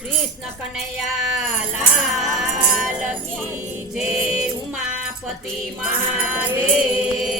કૃષ્ણ કનૈયા લાલ કી જય ઉમાપતિ મહાદેવ.